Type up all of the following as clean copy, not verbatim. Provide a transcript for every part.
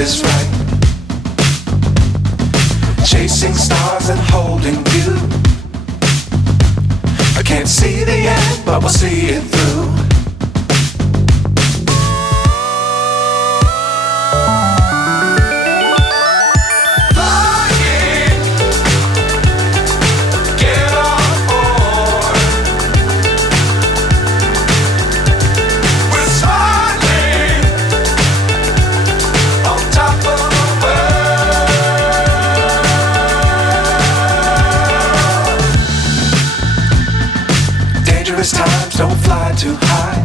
is right. Chasing stars and holding you. I can't see the end, but we'll see it through. Times don't fly too high.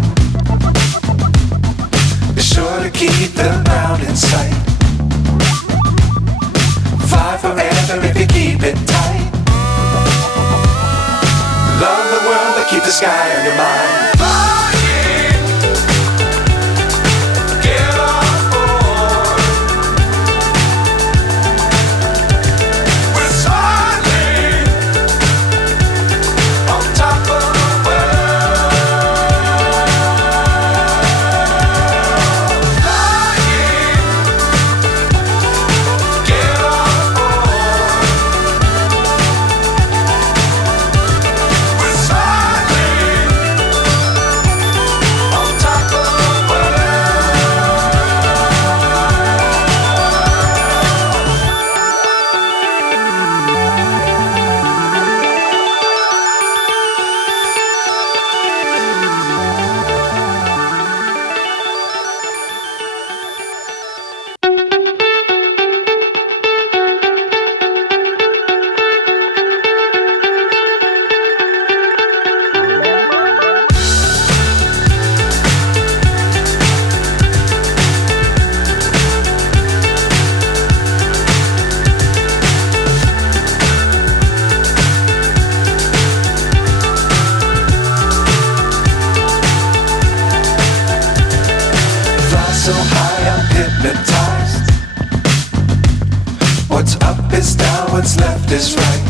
Be sure to keep the ground in sight. Fly forever if you keep it tight. Love the world but keep the sky on your mind. So high I'm hypnotized. What's up is down, what's left is right.